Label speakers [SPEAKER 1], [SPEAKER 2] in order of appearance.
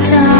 [SPEAKER 1] 자